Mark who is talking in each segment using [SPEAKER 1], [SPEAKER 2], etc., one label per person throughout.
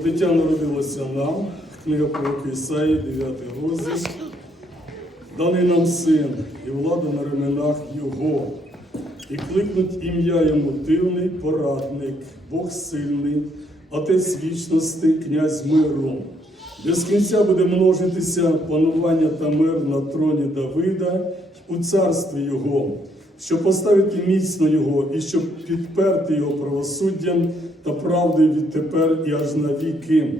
[SPEAKER 1] Бо дитя народилося нам, книга пророка Ісаї, 9 розділ. Даний нам син, і влада на ременах Його, і кликнуть ім'я йому дивний порадник, Бог сильний, Отець вічності, князь миру. Без кінця буде множитися панування та мир на троні Давида у царстві Його, щоб поставити міцно Його і щоб підперти Його правосуддям та правдою відтепер і аж на віки.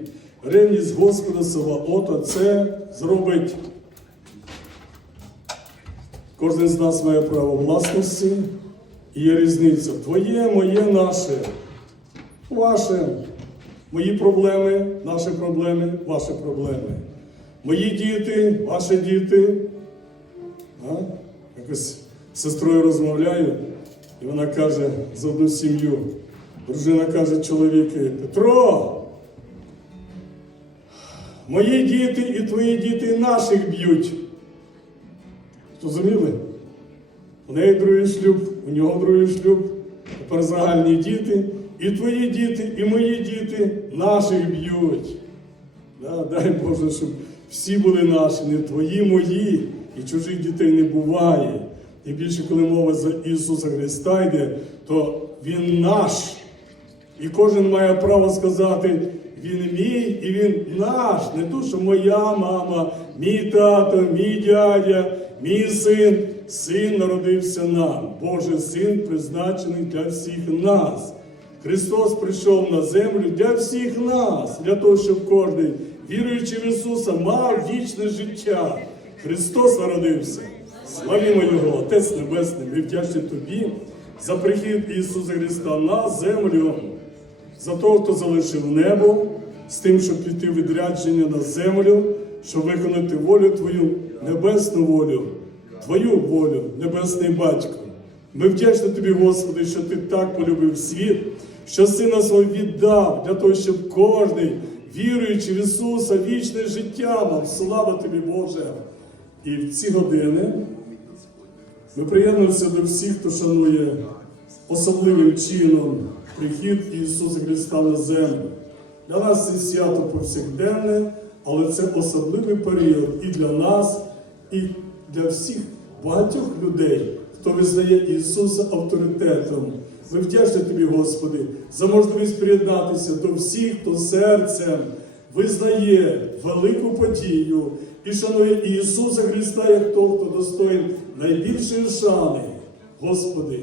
[SPEAKER 1] Ревність Господа Саваота це зробить. Кожен з нас має право власності і є різниця. Твоє, моє, наше, ваше. Мої проблеми, наші проблеми, ваші проблеми. Мої діти, ваші діти. А? Якось сестрою розмовляю, і вона каже за одну сім'ю. Дружина каже чоловіки, Петро, мої діти і твої діти наших б'ють. Зрозуміли? У неї другий шлюб, у нього другий шлюб, тепер загальні діти, і твої діти, і мої діти наших б'ють. Да, дай Боже, щоб всі були наші, не твої, мої, і чужих дітей не буває. І більше, коли мова за Ісуса Христа йде, то Він наш. І кожен має право сказати, він мій і він наш. Не то, що моя мама, мій тато, мій дядя, мій син. Син народився нам. Божий син призначений для всіх нас. Христос прийшов на землю для всіх нас, для того, щоб кожен, віруючи в Ісуса, мав вічне життя. Христос народився. Славімо Його, Отець Небесний, ми вдячні Тобі за прихід Ісуса Христа на землю за того, хто залишив небо, з тим, щоб піти відрядження на землю, щоб виконати волю Твою, небесну волю, Твою волю, Небесний Батько. Ми вдячні Тобі, Господи, що Ти так полюбив світ, що Сина свого віддав для того, щоб кожен, віруючи в Ісуса, вічне життя мав. Слава Тобі, Боже! І в ці години ми приєднуємося до всіх, хто шанує особливим чином прихід Ісуса Христа на землю. Для нас це свято повсякденне, але це особливий період і для нас, і для всіх багатьох людей, хто визнає Ісуса авторитетом. Ми вдячні Тобі, Господи, за можливість приєднатися до всіх, хто серцем визнає велику подію і шанує Ісуса Христа як того, хто достоїн найбільшої шани. Господи,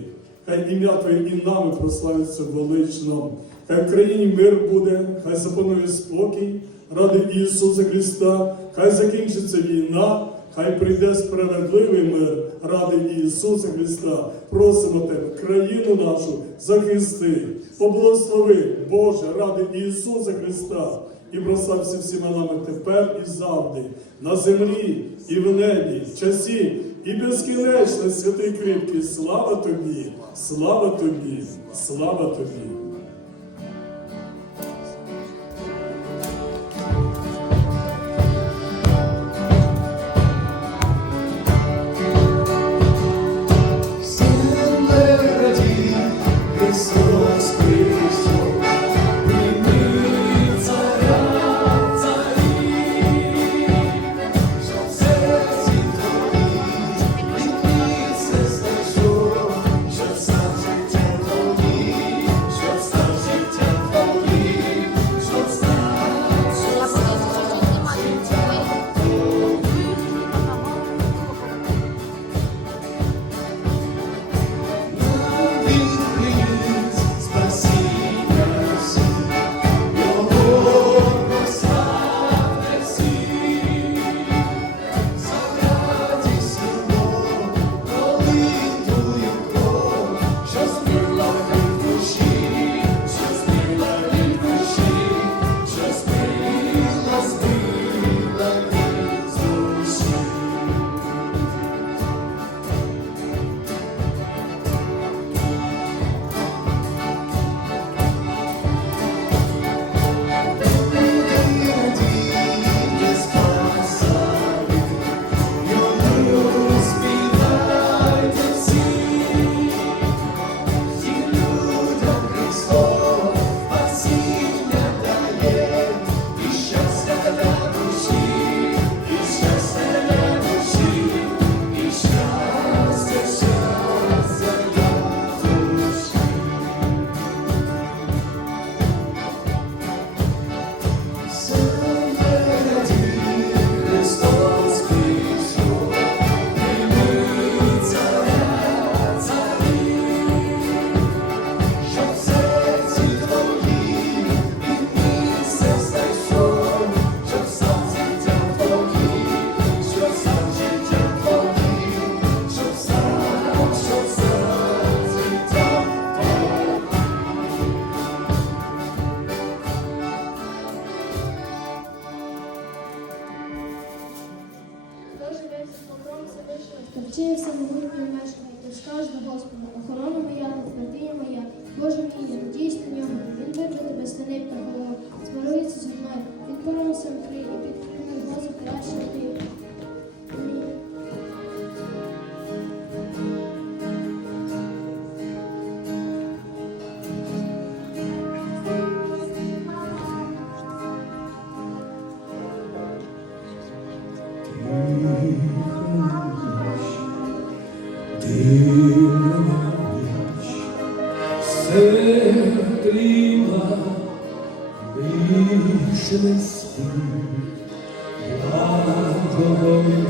[SPEAKER 1] хай ім'я Твоє і нами прославиться велично. Хай в країні мир буде, хай запанує спокій ради Ісуса Христа, хай закінчиться війна, хай прийде справедливий мир ради Ісуса Христа. Просимо Тебе, країну нашу захисти, поблагослови, Боже, ради Ісуса Христа. І бросався всіма нами тепер і завжди, на землі і в небі, в часі, і безкінечно, святий кріпкий. Слава тобі, слава тобі, слава тобі.
[SPEAKER 2] Вчився могутній наш, ти скажеш до Господа, охорона моя, твердиня моя, Боже мій, я надіюсь на нього, він вибрав
[SPEAKER 3] тебе стани та голову, змарується зі мною, він поранився в
[SPEAKER 2] крилі,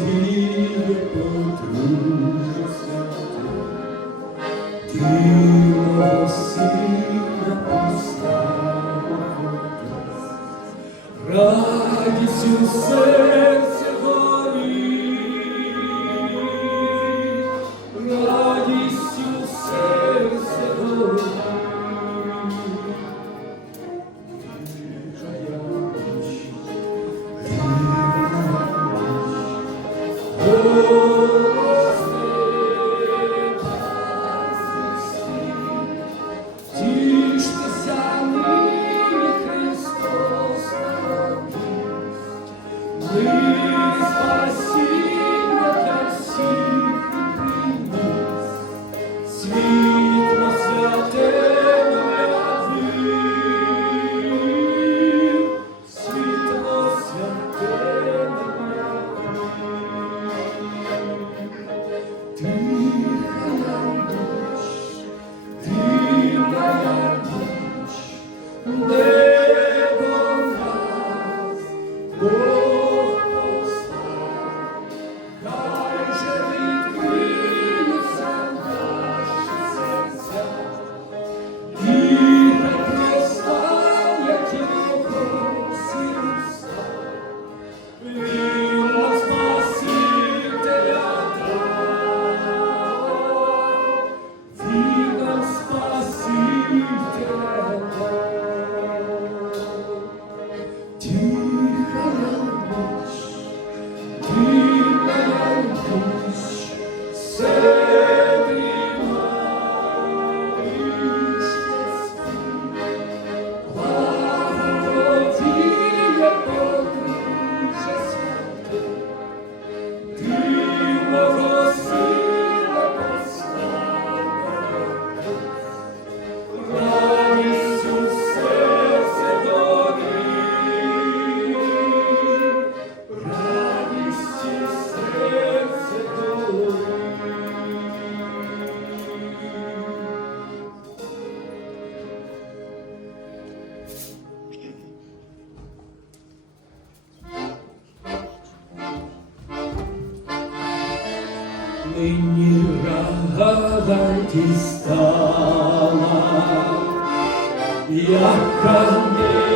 [SPEAKER 2] ที่ Він радість стала, яка не